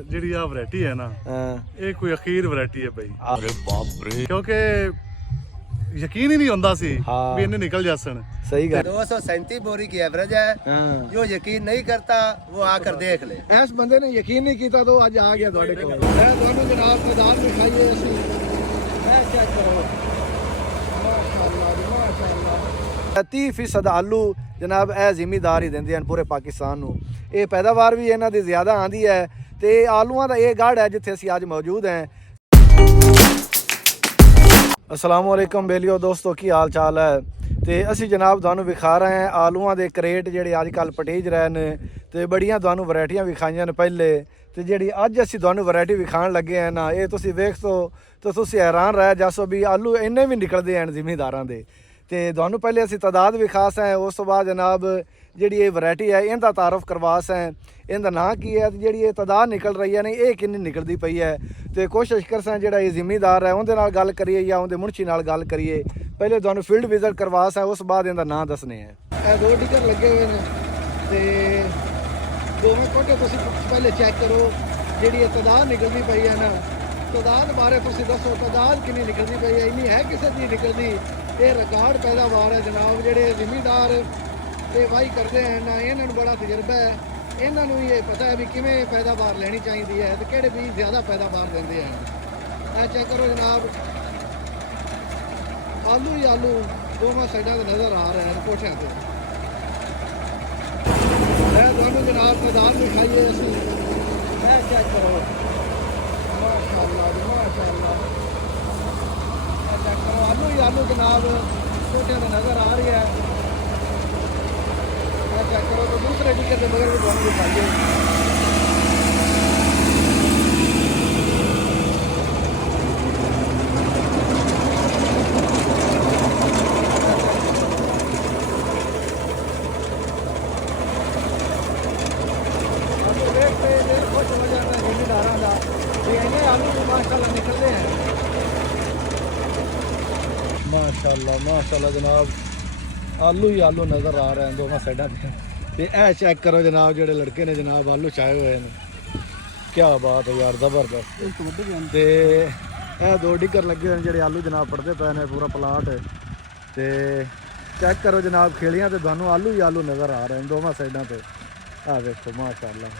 ਜਿਹੜੀ ਆ ਵੈਰਾਈਟੀ ਹੈ ਨਾ ਇਹ ਕੋਈ ਅਖੀਰ ਵੈਰਾਈਟੀ ਹੈ ਬਈ। अरे बाप रे। ਕਿਉਂਕਿ ਯਕੀਨ ਹੀ ਨਹੀਂ ਹੁੰਦਾ ਸੀ ਵੀ ਇਹਨੇ ਨਿਕਲ ਜਾਸਣ। सही गल 237 बोरी की एवरेज है। जो यकीन नहीं करता वो आकर देख ले। इस बंदे ने यकीन नहीं किया तो अज आ गया ਤੁਹਾਡੇ ਕੋਲ। मैं दोनों जनाब मैदान में खाइए ਅਸੀਂ मैं चेक करो माशाअल्लाह माशाअल्लाह 30% ਆਲੂ ਜਨਾਬ ਇਹ ਜ਼ਿਮੀਦਾਰ ਹੀ ਦਿੰਦੇ ਹਨ ਪੂਰੇ ਪਾਕਿਸਤਾਨ ਨੂੰ। ਇਹ ਪੈਦਾਵਾਰ ਵੀ ਇਹਨਾਂ ਦੀ ਜ਼ਿਆਦਾ ਆਂਦੀ ਹੈ ਤੇ ਆਲੂਆਂ ਦਾ ਇਹ ਗਾੜ ਹੈ ਜਿੱਥੇ ਅਸੀਂ ਅੱਜ ਮੌਜੂਦ ਹਾਂ। अस्सलाम वालेकुम बेलियो दोस्तों की हाल चाल है। तो असी जनाब तुहानू विखा रहे हैं आलूआं दे करेट जिहड़े अजकल पटीज रहे ने ते बड़ियां तुहानू वैरायटियां विखाइयां ने पहले ते जिहड़ी अज असी तुहानू वैरायटी विखाण लगे हैं ना ये तुसी वेख तो तुसी हैरान रह जासो भी आलू इन्ने भी निकलते हैं जिमीदारां दे। ते तुहानू पहले असी तादाद विखास हैं उस तो बाद जनाब जिहड़ी ये वैरायटी है इनका तारफ करवास है इनका नाम की है ते जिहड़ी ये तादाद निकल रही है नहीं ये किन्नी निकलती पई है। तो कोशिश करसां जिहड़ा ये जिमीदार है उहदे नाल गल करिए या उहदे मुंशी नाल गल करिए। पहले तुहानू फील्ड विजिट करवास है उस बाद इनका नाम दसने हैं। दो टिकर लगे हुए हैं ते दोवें कोटे तुसीं पहले चेक करो जिहड़ी ये तादाद निकलती पई है ना तादाद बारे तुसीं दसो तादाद किन्नी निकलती पई है। इन्नी है किसी दी निकलती ये रिकॉर्ड पैदावार है जनाब। जिहड़े जिमीदार ते वाही करते हैं ना इन्हां नूं बड़ा तजर्बा है इन्हां नूं ये पता है भी किवें पैदावार लेनी चाहिए है तो किहड़े बीज ज़्यादा पैदावार देंदे हैं। ऐ चेक करो जनाब आलू ही आलू दोवां साइडां ते नज़र आ रहे हैं कोठियां ते। मैं तुहानू जनाब मैदान में खाइए असीं मैं चेक करो माशाअल्लाह माशाअल्लाह चेक करो आलू ही आलू जनाब कोठियां ते नज़र आ रही है। चेक करो तो दूसरे टिकर के मगर भी तुहानू दिखाइए। माशाअल्लाह माशाअल्लाह जनाब आलू ही आलू नज़र आ रहे हैं दोनों साइडा पे। ए चेक करो जनाब जेडे लड़के ने जनाब आलू छाए हुए हैं क्या बात है यार जबरदस्त। ते ए दो डिगर लगे हुए जेडे आलू जनाब पड़ते पे ने पूरा प्लाट ते चेक करो जनाब खेलियां ते तुहानू आलू ही आलू नज़र आ रहे हैं दोनों साइडा पे। आ देखो माशाअल्लाह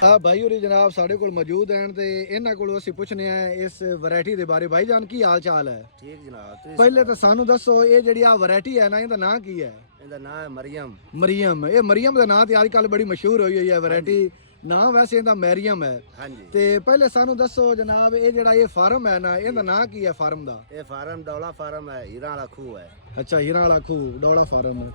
हाँ भाई होरी जनाब साढ़े कोल मौजूद हैं ते इन्हां कोलों असीं पुछने हैं इस वैरायटी दे बारे। भाई जान की हाल चाल है? ठीक जनाब। पहले तो सानू दसो ये जिहड़ी आ वैरायटी है ना इहदा नाम की है? इहदा नाम है मरियम। मरियम ये मरियम दा नाम ते आजकल बड़ी मशहूर होई है वैरायटी नाम वैसे इहदा मरियम है। हाँ जी। ते पहले सानू दसो जनाब ये जिहड़ा ये फार्म है ना इहदा नाम की है फार्म दा? ये फार्म डौला फार्म है हीरा वाला खूह है। अच्छा हीरा वाला खूह डौला फार्म है।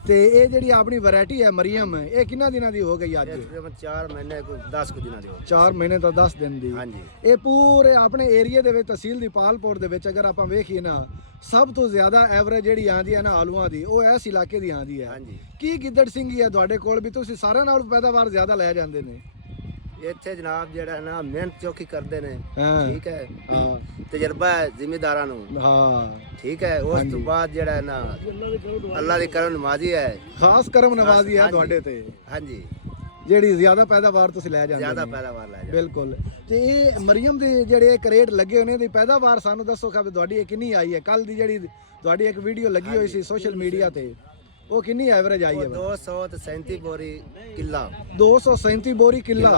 ते ये जिहड़ी अपनी वैरायटी है मरियम ये किन्ना दिनां दी हो गई आज? तकरीबन 4 महीने को 10 कुछ दिनां दी हो। 4 महीने तो 10 दिन दी। हाँ जी। ये पूरे अपने एरिया दे विच तहसील दी पालपुर दे विच अगर आपां वेखीए ना सब तो ज्यादा एवरेज जिहड़ी आंदी है ना आलूआं दी वो इस इलाके दी आंदी है। हाँ जी। की गिद्दड़ सिंगी है तुहाडे कोल भी तुसीं सारिआं नालों पैदावार ज्यादा ले जांदे ने? ਇੱਥੇ ਜਨਾਬ ਜਿਹੜਾ ਨਾ ਮਿਹਨਤ ਚੋਖੀ ਕਰਦੇ ਨੇ ਹਾਂ ਠੀਕ ਹੈ ਹਾਂ ਤਜਰਬਾ ਹੈ ਜ਼ਿਮੀਦਾਰਾਂ ਨੂੰ ਹਾਂ ਠੀਕ ਹੈ ਉਸ ਤੋਂ ਬਾਅਦ ਜਿਹੜਾ ਨਾ ਅੱਲਾ ਦੀ ਕਰਮ ਨਮਾਜ਼ੀ ਹੈ ਖਾਸ ਕਰਮ ਨਵਾਜ਼ੀ ਹੈ ਤੁਹਾਡੇ ਤੇ ਹਾਂਜੀ ਜਿਹੜੀ ਜ਼ਿਆਦਾ ਪੈਦਾਵਾਰ ਤੁਸੀਂ ਲੈ ਜਾਂਦੇ ਜ਼ਿਆਦਾ ਪੈਦਾਵਾਰ ਲੈ ਜਾਂਦੇ ਬਿਲਕੁਲ। ਤੇ ਇਹ ਮਰੀਮ ਦੇ ਜਿਹੜੇ ਕਰੇਟ ਲੱਗੇ ਹੋਏ ਨੇ ਦੀ ਪੈਦਾਵਾਰ ਸਾਨੂੰ ਦੱਸੋ ਕਿ ਤੁਹਾਡੀ ਕਿੰਨੀ ਆਈ ਹੈ? ਕੱਲ ਦੀ ਜਿਹੜੀ ਤੁਹਾਡੀ ਇੱਕ ਵੀਡੀਓ ਲੱਗੀ ਹੋਈ ਸੀ ਸੋਸ਼ਲ ਮੀਡੀਆ ਤੇ ਉਹ ਕਿੰਨੀ ਐਵਰੇਜ ਆਈ ਹੈ? 237 बोरी किला 237 बोरी किला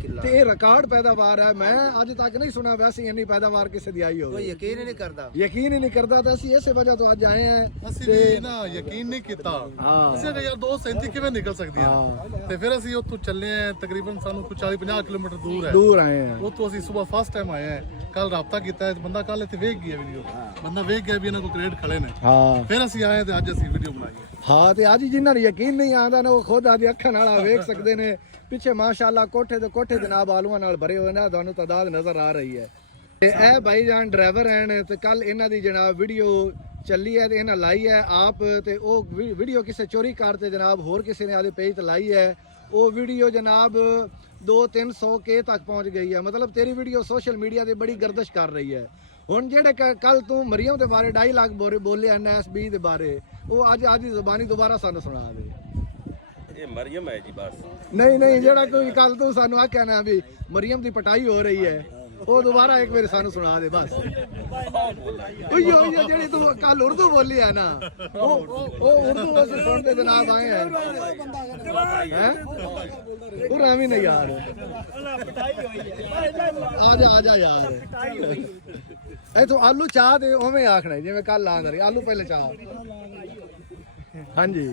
किला ਤੇ ਇਹ ਰਿਕਾਰਡ ਪੈਦਾਵਾਰ ਹੈ। ਮੈਂ ਅੱਜ ਤੱਕ ਨਹੀਂ ਸੁਣਾ ਵੈਸੇ ਇੰਨੀ ਪੈਦਾਵਾਰ ਕਿਸੇ ਦੀ ਆਈ ਹੋਵੇ। ਕੋਈ ਯਕੀਨ ਹੀ ਨਹੀਂ ਕਰਦਾ ਯਕੀਨ ਹੀ ਨਹੀਂ ਕਰਦਾ ਤਾਂ ਅਸੀਂ ਇਸੇ ਵਜ੍ਹਾ ਤੋਂ ਅੱਜ ਆਏ ਹਾਂ। ਅਸੀਂ ਵੀ ਨਾ ਯਕੀਨ ਨਹੀਂ ਕੀਤਾ ਅਸੀਂ ਕਿ ਯਾਰ 237 ਕਿਵੇਂ ਨਿਕਲ ਸਕਦੀ ਹੈ ਤੇ ਫਿਰ ਅਸੀਂ ਉੱਥੋਂ ਚੱਲੇ ਆ ਤਕਰੀਬਨ ਸਾਨੂੰ ਕੁਝ 40-50 ਕਿਲੋਮੀਟਰ ਦੂਰ ਆਏ ਹਾਂ। ਉੱਥੋਂ ਅਸੀਂ ਸਵੇਰ ਫਸਟ ਟਾਈਮ ਆਏ ਹਾਂ। ਕੱਲ ਰਾਬਤਾ ਕੀਤਾ ਬੰਦਾ ਕੱਲ ਇੱਥੇ ਵੇਖ ਗਿਆ ਵੀਡੀਓ ਬੰਦਾ ਵੇਖ ਗਿਆ ਵੀ ਇਹਨਾਂ ਕੋਲ ਕ੍ਰੇਡ ਖੜੇ ਨੇ ਫਿਰ ਅਸੀਂ ਆਏ ਤੇ ਅੱਜ ਅਸੀਂ ਵੀਡੀਓ ਬਣਾਈ। हाँ तो अज जिन्हों ने यकीन नहीं आता ना वो खुद आदि अखा नाल वेख सकते हैं पिछे माशाअल्लाह कोठे जनाब आलूआं नाल भरे हुए ना तुहानू तादाद नज़र आ रही है। ते ए भाई जान ड्राइवर हैं ते कल इन्हां दी जनाब वीडियो चली है ते इन्हां लाई है आप ते वो वीडियो किसी चोरी करते जनाब होर किसी ने आदे पेज ते लाई है वो वीडियो जनाब 200-300 के तक पहुँच गई है। मतलब तेरी वीडियो सोशल मीडिया ते बड़ी गर्दिश कर रही है। ਹੁਣ ਜਿਹੜੇ ਕੱਲ ਤੂੰ ਮਰੀਮ ਦੇ ਬਾਰੇ 2.5 ਲੱਖ ਬੋਲੇ NSB ਦੇ ਬਾਰੇ ਉਹ ਅੱਜ ਦੀ ਜ਼ੁਬਾਨੀ ਦੁਬਾਰਾ ਸਾਨੂੰ ਸੁਣਾ ਦੇ। ਇਹ ਮਰੀਮ ਹੈ ਜੀ ਬਸ। ਨਹੀਂ ਨਹੀਂ, ਜਿਹੜਾ ਕੋਈ ਕੱਲ ਤੂੰ ਸਾਨੂੰ ਆਖਿਆ ਨਾ ਵੀ ਮਰੀਮ ਦੀ ਪਟਾਈ ਹੋ ਰਹੀ ਹੈ, ਉਹ ਦੁਬਾਰਾ ਇੱਕ ਵਾਰ ਸਾਨੂੰ ਸੁਣਾ ਦੇ ਬਸ। ਉਹੀ ਜਿਹੜੀ ਤੂੰ ਕੱਲ ਉਰਦੂ ਬੋਲੀ ਹੈ ਨਾ, ਉਹ ਉਰਦੂ ਅਸੀਂ ਸੁਣਦੇ ਜਨਾਬ ਆਏ हैं। पूरा भी नहीं यार, आजा यार। आलू चाह दे उवें आखना जिवें कल आंदा रही, आलू पहले चाह। हाँ जी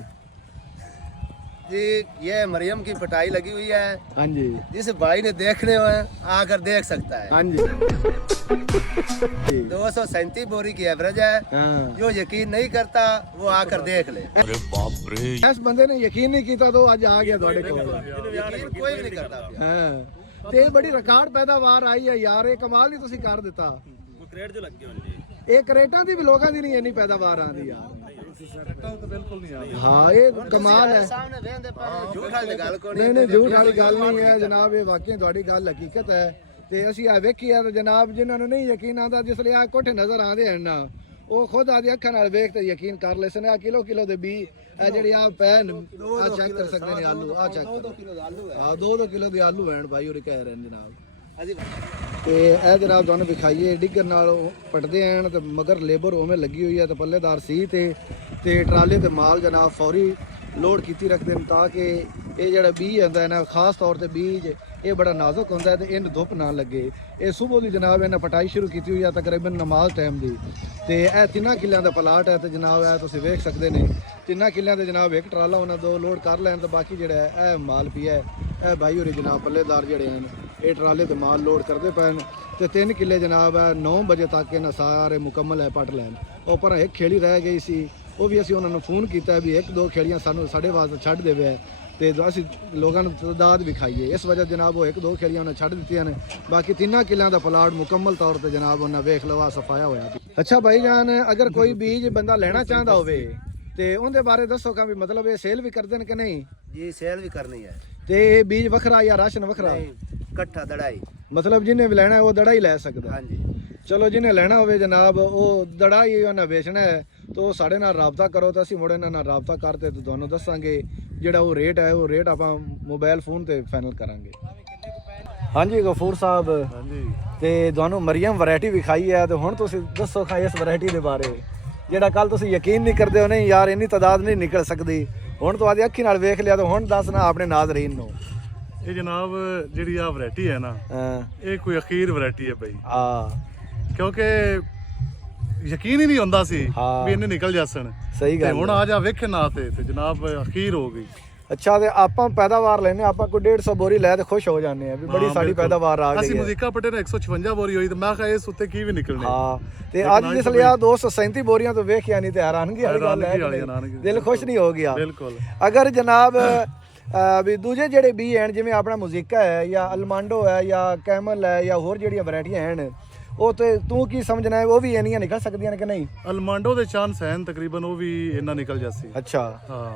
जी, ये मरियम की पटाई लगी हुई है। हाँ जी, जिस भाई ने देखने हो आकर देख सकता है। हाँ जी 237 बोरी की एवरेज है। हाँ। जो यकीन नहीं करता वो आकर देख ले। इस बंदे ने यकीन नहीं किया तो आज आ गया थोड़े को। यकीन कोई भी नहीं करता। हाँ, ते बड़ी रिकॉर्ड पैदावार आई है यार, ये कमाल नहीं तुसी कर दिता। ਕ੍ਰੇਡ ਜੋ ਲੱਗੇ ਹੋਣ ਜੀ। ਇਹ ਕ੍ਰੇਟਾਂ ਦੀ ਵੀ ਲੋਕਾਂ ਦੀ ਨਹੀਂ ਇੰਨੀ ਪੈਦਾਵਾਰ ਆਂਦੀ ਯਾਰ। ਬਿਲਕੁਲ ਨਹੀਂ ਆ ਹਾਂ, ਇਹ ਕਮਾਲ ਹੈ। सामने वेंदे पर झूठ वाली गल कोनी। ਨਹੀਂ ਨਹੀਂ, ਝੂਠ ਵਾਲੀ ਗੱਲ ਨਹੀਂ ਹੈ ਜਨਾਬ, ਇਹ ਵਾਕਈ ਤੁਹਾਡੀ ਗੱਲ ਹਕੀਕਤ ਹੈ। ਤੇ ਅਸੀਂ ਆ ਵੇਖੀ ਆ ਜਨਾਬ, ਜਿਨ੍ਹਾਂ ਨੂੰ ਨਹੀਂ ਯਕੀਨ ਆਉਂਦਾ, ਜਿਸ ਲਈ ਆ ਕੋਠੇ ਨਜ਼ਰ ਆਉਂਦੇ ਹਨ ਨਾ, ਉਹ ਖੁਦ ਆਦੀ ਅੱਖਾਂ ਨਾਲ ਵੇਖ ਤੇ ਯਕੀਨ ਕਰ ਲੈ ਸਨੇ। ਆ ਕਿਲੋ ਦੇ ਬੀ ਇਹ ਜਿਹੜੀ ਆ ਪੈਨ ਆ ਚੈੱਕ ਕਰ ਸਕਦੇ ਨੇ ਆਲੂ, ਆ ਚੈੱਕ 2 किलो आलू है। ਆ 2 ਕਿਲੋ ਦੇ ਆਲੂ ਹਨ ਭਾਈ, ਉਹ ਕਹਿ ਰਹੇ ਨੇ ਜਨਾਬ। अजी ਤੇ ਇਹ ਜਨਾਬ ਤੁਹਾਨੂੰ ਵਿਖਾਈਏ ਡਿੱਗਰ ਨਾਲ ਪਟਦੇ ਹਨ ਤੇ ਮਗਰ ਲੇਬਰ ਉਵੇਂ ਲੱਗੀ ਹੋਈ ਹੈ ਤੇ ਪੱਲੇਦਾਰ ਸੀ ਤੇ ਟਰਾਲੇ ਤੇ ਮਾਲ ਜਨਾਬ ਫੌਰੀ ਲੋਡ ਕੀਤੀ ਰੱਖਦੇ ਨੇ ਤਾਂ ਕਿ ਇਹ ਜਿਹੜਾ ਬੀਜ ਹੁੰਦਾ ਹੈ ਨਾ, ਖਾਸ ਤੌਰ ਤੇ ਬੀਜ ਇਹ ਬੜਾ ਨਾਜ਼ੁਕ ਹੁੰਦਾ ਹੈ ਤੇ ਇਹਨੂੰ ਧੁੱਪ ਨਾ ਲੱਗੇ। ਇਹ ਸਵੇਰ ਦੀ ਜਨਾਬ ਇਹਨਾਂ ਪਟਾਈ ਸ਼ੁਰੂ ਕੀਤੀ ਹੋਈ ਹੈ ਤਕਰੀਬਨ ਨਮਾਜ਼ ਟਾਈਮ ਦੀ। ਤੇ ਇਹ 3 ਕਿੱਲਿਆਂ ਦਾ ਪਲਾਟ ਹੈ ਤੇ ਜਨਾਬ ਇਹ ਤੁਸੀਂ ਵੇਖ ਸਕਦੇ ਨੇ 3 ਕਿੱਲਿਆਂ ਦੇ ਜਨਾਬ ਇੱਕ ਟਰਾਲਾ ਉਹਨਾਂ 2 ਲੋਡ ਕਰ ਲੈਣ ਤੇ ਬਾਕੀ ਜਿਹੜਾ ਇਹ ਮਾਲ ਪਿਆ ਇਹ ਭਾਈ ਹੋਰੀ ਜਨਾਬ ਪੱਲੇਦਾਰ ਜਿਹੜੇ ਹਨ ਇਹ ਟਰਾਲੇ ਤੇ ਮਾਲ ਲੋਡ ਕਰਦੇ ਪੈਣ ਤੇ 3 ਕਿੱਲੇ ਜਨਾਬ 9 ਵਜੇ ਤੱਕ ਇਹਨਾਂ ਸਾਰੇ ਮੁਕੰਮਲ ਹੈ ਪਟ ਲੈਣ। ਉਹ ਪਰ ਇੱਕ ਖੇੜੀ ਰਹਿ ਗਈ ਸੀ, ਉਹ ਵੀ ਅਸੀਂ ਉਹਨਾਂ ਨੂੰ ਫੋਨ ਕੀਤਾ ਵੀ 1-2 ਖੇੜੀਆਂ ਸਾਨੂੰ ਸਾਡੇ ਵਾਸਤੇ ਛੱਡ ਦੇਵੇ ਤੇ ਅਸੀਂ ਲੋਕਾਂ ਨੂੰ ਤਦਾਦ ਵਿਖਾਈਏ। ਇਸ ਵਜ੍ਹਾ ਜਨਾਬ ਉਹ 1-2 ਖੇੜੀਆਂ ਉਹਨਾਂ ਛੱਡ ਦਿੱਤੀਆਂ ਨੇ, ਬਾਕੀ 3 ਕਿੱਲਿਆਂ ਦਾ ਪਲਾਟ ਮੁਕੰਮਲ ਤੌਰ ਤੇ ਜਨਾਬ ਉਹਨਾਂ ਵੇਖ ਲਵਾ ਸਫਾਇਆ ਹੋਇਆ। ਅੱਛਾ ਭਾਈ ਜਾਨ, ਅਗਰ ਕੋਈ ਬੀਜ ਬੰਦਾ ਲੈਣਾ ਚਾਹੁੰਦਾ ਹੋਵੇ ਤੇ ਉਹਦੇ ਬਾਰੇ ਦੱਸੋ ਕਾ ਵੀ ਮਤਲਬ ਇਹ ਸੇਲ ਵੀ ਕਰਦੇ ਨੇ ਕਿ ਨਹੀਂ? जी सेल भी करनी है। ਤੇ ਬੀਜ ਵੱਖਰਾ ਜਾਂ ਰਾਸ਼ਨ ਵੱਖਰਾ? कट्ठा दड़ाई। ਮਤਲਬ ਜਿਹਨੇ ਵੀ ਲੈਣਾ ਉਹ ਦੜਾ ਹੀ ਲੈ ਸਕਦਾ। हाँ जी। ਚਲੋ ਜਿਹਨੇ ਲੈਣਾ ਹੋਵੇ ਜਨਾਬ ਉਹ ਦੜਾ ਹੀ ਉਹਨਾਂ ਵੇਚਣਾ ਹੈ ਤਾਂ ਉਹ ਸਾਡੇ ਨਾਲ ਰਾਬਤਾ ਕਰੋ ਤਾਂ ਅਸੀਂ ਮੁੜੇ ਨਾਲ ਰਾਬਤਾ ਕਰਤੇ ਤੇ ਤੁਹਾਨੂੰ ਦੱਸਾਂਗੇ ਜਿਹੜਾ ਉਹ ਰੇਟ ਹੈ, ਉਹ ਰੇਟ ਆਪਾਂ ਮੋਬਾਈਲ ਫੋਨ ਤੇ ਫਾਈਨਲ ਕਰਾਂਗੇ। ਹਾਂਜੀ ਗਫੂਰ ਸਾਹਿਬ, ਹਾਂਜੀ ਤੇ ਤੁਹਾਨੂੰ ਮਰੀਮ ਵੈਰਾਈਟੀ ਵਿਖਾਈ ਹੈ ਤੇ ਹੁਣ ਤੁਸੀਂ ਦੱਸੋ ਖਾ ਇਸ ਵੈਰਾਈਟੀ ਦੇ ਬਾਰੇ ਜਿਹੜਾ ਕੱਲ ਤੁਸੀਂ ਯਕੀਨ ਨਹੀਂ ਕਰਦੇ ਹੋ ਨਹੀਂ ਯਾਰ ਇੰਨੀ ਤਾਦਾਦ ਨਹੀਂ ਨਿਕਲ ਸਕਦੀ, ਹੁਣ ਤੁਹਾਡੀ ਅੱਖੀ ਨਾਲ ਵੇਖ ਲਿਆ ਤਾਂ ਹੁਣ ਦੱਸਣਾ ਆਪਣੇ ਨਾਜ਼ਰੀਨ ਨੂੰ। ਇਹ ਜਨਾਬ ਜਿਹੜੀ ਆ ਵੈਰਾਈਟੀ ਹੈ ਨਾ, ਇਹ ਕੋਈ ਅਖੀਰ ਵੈਰਾਈਟੀ ਹੈ ਬਈ। ਹਾਂ, ਕਿਉਂਕਿ ਯਕੀਨ ਹੀ ਨਹੀਂ ਹੁੰਦਾ ਸੀ ਹਾਂ। ਵੀ ਇਹਨੇ ਨਿਕਲ ਜਾਸਣ। ਸਹੀ ਤੇ ਗੱਲ ਹੁਣ ਆ ਜਾ ਵੇਖੇ ਨਾ ਤੇ ਜਨਾਬ ਅਖੀਰ ਹੋ ਗਈ। ਅੱਛਾ, ਤੇ ਆਪਾਂ ਪੈਦਾਵਾਰ ਲੈਨੇ ਆਪਾਂ ਕੋਈ 150 ਬੋਰੀ ਲੈ ਤੇ ਖੁਸ਼ ਹੋ ਜਾਂਦੇ ਆ ਵੀ ਬੜੀ ਹਾਂ, ਸਾਡੀ ਬਿਲਕੁਲ। ਪੈਦਾਵਾਰ ਆ ਗਈ ਅਸੀਂ ਹੈ। ਮਜ਼ੀਕਾ ਪਟੇ ਨੇ 156 ਬੋਰੀ ਹੋਈ ਤੇ ਮੈਂ ਕਿਹਾ ਇਸ ਉੱਤੇ ਕੀ ਵੀ ਨਿਕਲਣੇ। ਹਾਂ, ਤੇ ਅੱਜ ਜਿਸ ਲਈ ਆ 237 ਬੋਰੀਆਂ ਤੋਂ ਵੇਖਿਆ ਨਹੀਂ ਤੇ ਹੈਰਾਨਗੀ ਵਾਲੀ ਗੱਲ ਹੈ ਕਿ ਨਹੀਂ? ਦਿਲ ਖੁਸ਼ ਨਹੀਂ ਹੋ ਗਿਆ। ਬਿਲਕੁਲ। ਅਗਰ ਜਨਾਬ ਵੀ ਦੂਜੇ ਜਿਹੜੇ ਬੀ ਹਨ ਜਿਵੇਂ ਆਪਣਾ ਮਜ਼ੀਕਾ ਹੈ ਜਾਂ ਅਲਮਾਂਡੋ ਹੈ ਜਾਂ ਕੈਮਲ ਹੈ ਜਾਂ ਹੋਰ ਜਿਹੜੀਆਂ ਵੈਰਾਈਟੀਆਂ ਹਨ, ਉਹ ਤੇ ਤੂੰ ਕੀ ਸਮਝਣਾ ਹੈ ਉਹ ਵੀ ਇੰਨੀਆਂ ਨਿਕਲ ਸਕਦੀਆਂ ਨੇ ਕਿ ਨਹੀਂ? ਅਲਮਾਂਡੋ ਦੇ ਚਾਂਸ ਹਨ ਤਕਰੀਬਨ ਉਹ ਵੀ ਇੰਨਾ ਨਿਕਲ ਜਾਸੀ। ਅੱਛਾ, ਹਾਂ,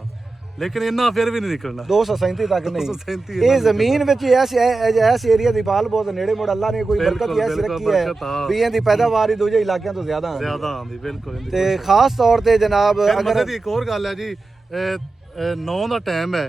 ਲੇਕਿਨ ਇੰਨਾ ਫਿਰ ਵੀ ਨਹੀਂ ਨਿਕਲਣਾ। 237 ਤੱਕ ਨਹੀਂ। 237 ਇਹ ਜ਼ਮੀਨ ਵਿੱਚ ਇਸ ਏਰੀਆ ਦੀ ਪਾਲ ਬਹੁਤ ਨੇੜੇ ਮੋੜ ਅੱਲਾ ਨੇ ਕੋਈ ਬਰਕਤ ਐਸੀ ਬਿਲਕੁਲ, ਰੱਖੀ ਹੈ ਬਰਕਤ, ਹਾਂ। ਵੀ ਇਹਦੀ ਪੈਦਾਵਾਰ ਹੀ ਦੂਜੇ ਇਲਾਕਿਆਂ ਤੋਂ ਜ਼ਿਆਦਾ ਆਉਂਦੀ ਹੈ। ਜ਼ਿਆਦਾ ਆਉਂਦੀ ਬਿਲਕੁਲ। ਤੇ ਖਾਸ ਤੌਰ ਤੇ ਜਨਾਬ ਅਗਰ ਦੀ ਇੱਕ ਹੋਰ ਗੱਲ ਹੈ ਜੀ, 9 ਦਾ ਟਾਈਮ ਹੈ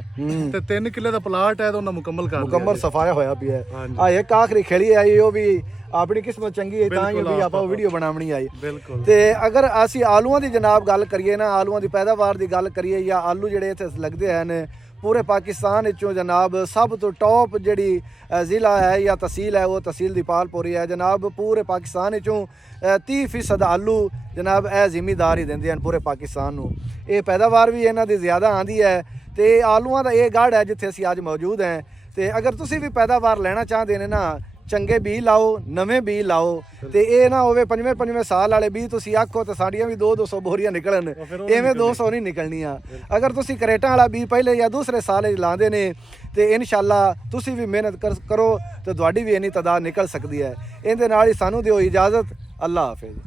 ਤੇ 3 ਕਿੱਲੇ ਦਾ ਪਲਾਟ ਹੈ ਤਾਂ ਉਹਨਾਂ ਮੁਕੰਮਲ ਕਰ ਲਿਆ। ਮੁਕੰਮਲ ਸਫਾਇਆ ਹੋਇਆ ਪਿਆ ਹੈ। ਹਾਂਜੀ। ਆ ਇੱਕ ਆਖਰੀ ਖੇੜੀ ਆਈ, ਉਹ ਵੀ ਆਪਣੀ ਕਿਸਮਤ ਚੰਗੀ ਹੈ ਤਾਂ ਹੀ ਬਿਲਕੁਲ, ਵੀ ਆਪਾਂ ਉਹ ਵੀਡੀਓ ਬਣਾਉਣੀ ਆਈ। ਬਿਲਕੁਲ। ਤੇ ਅਗਰ ਅਸੀਂ ਆਲੂਆਂ ਦੀ ਜਨਾਬ ਗੱਲ ਕਰੀਏ ਨਾ, ਆਲੂਆਂ ਦੀ ਪੈਦਾਵਾਰ ਦੀ ਗੱਲ ਕਰੀਏ ਜਾਂ ਆਲੂ ਜਿਹੜੇ ਇੱਥੇ ਲੱਗਦੇ ਹਨ ਪੂਰੇ ਪਾਕਿਸਤਾਨ ਵਿੱਚੋਂ ਜਨਾਬ ਸਭ ਤੋਂ ਟੌਪ ਜਿਹੜੀ ਜ਼ਿਲ੍ਹਾ ਹੈ ਜਾਂ ਤਹਿਸੀਲ ਹੈ ਉਹ ਤਹਿਸੀਲ ਦੀਪਾਲਪੁਰੀ ਹੈ ਜਨਾਬ। ਪੂਰੇ ਪਾਕਿਸਤਾਨ ਵਿੱਚੋਂ 30% ਆਲੂ ਜਨਾਬ ਇਹ ਜ਼ਿਮੀਦਾਰ ਹੀ ਦਿੰਦੇ ਹਨ ਪੂਰੇ ਪਾਕਿਸਤਾਨ ਨੂੰ। ਇਹ ਪੈਦਾਵਾਰ ਵੀ ਇਹਨਾਂ ਦੀ ਜ਼ਿਆਦਾ ਆਂਦੀ ਹੈ ਤੇ ਆਲੂਆਂ ਦਾ ਇਹ ਗੜ੍ਹ ਹੈ ਜਿੱਥੇ ਅਸੀਂ ਅੱਜ ਮੌਜੂਦ ਹਾਂ। ਤੇ ਅਗਰ ਤੁਸੀਂ ਵੀ ਪੈਦਾਵਾਰ ਲੈਣਾ ਚਾਹੁੰਦੇ ਨੇ ਨਾ, ਚੰਗੇ ਬੀਜ ਲਾਓ, ਨਵੇਂ ਬੀਜ ਲਾਓ ਤੇ ਇਹ ਨਾ ਹੋਵੇ 5ਵੇਂ ਸਾਲ ਵਾਲੇ ਬੀਜ ਤੁਸੀਂ ਆਖੋ ਤੇ ਸਾਡੀਆਂ ਵੀ 200 ਬੋਰੀਆਂ ਨਿਕਲਣ, ਐਵੇਂ 200 ਨਹੀਂ ਨਿਕਲਣੀਆਂ। ਅਗਰ ਤੁਸੀਂ ਕਰੇਟਾਂ ਵਾਲਾ ਬੀਜ ਪਹਿਲੇ ਜਾਂ ਦੂਸਰੇ ਸਾਲ ਲਾਉਂਦੇ ਨੇ ਤੇ ਇਨਸ਼ਾਅੱਲਾ ਤੁਸੀਂ ਵੀ ਮਿਹਨਤ ਕਰੋ ਤੇ ਤੁਹਾਡੀ ਵੀ ਇੰਨੀ ਤਾਦਾਦ ਨਿਕਲ ਸਕਦੀ ਹੈ। ਇਹਦੇ ਨਾਲ ਹੀ ਸਾਨੂੰ ਦਿਓ ਇਜਾਜ਼ਤ। ਅੱਲਾ ਹਾਫਿਜ਼।